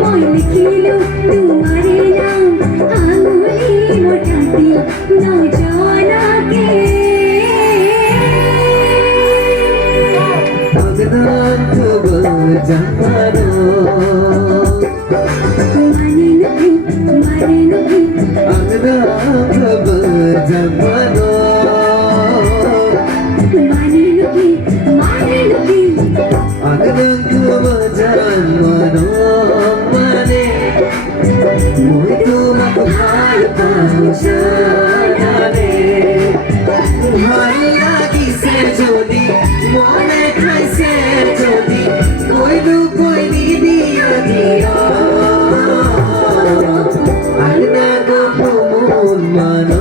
মই লিখিলো তোমারে নাম আঙুলি মোটাতে নজনাকে অগদান খবর জানো মানে নবী অগদান খবর জানো মানে নবী অগদান খবর জানো মানে মই তোমাকে ভালোবাসা জানে ভাল লাগিছে যদি মনে খাইছে যদি কইলো কইনি দিয়া দিয়া আগনা গো মন মানো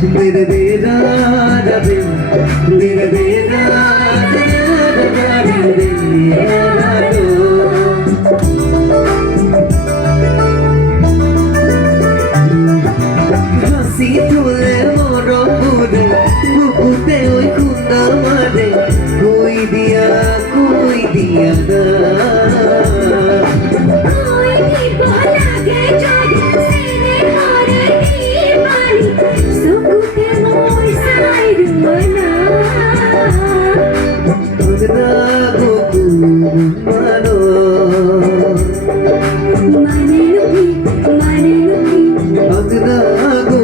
Dira dira dira dira dira Hasi tule moro bude bukute oi kunda mare koi diya da koi bhi bola ge jodi sine hare ni mani sukute moi sai rumana Agna go mano mane nubi Agna go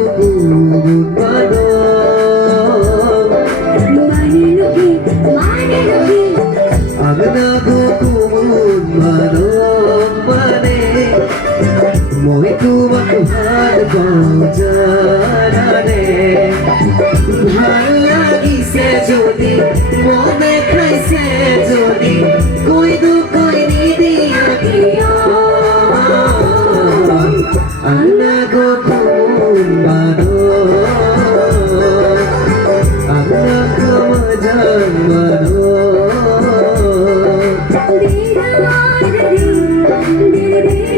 mano mane nubi Agna go mano mane moi তোমাকে ভালোবাসা জানে ভাল লাগিছে যদি মনে খাইছে যদি কইদু কইনি দিয়া দিয়া আল্লাহ গো কোন বানো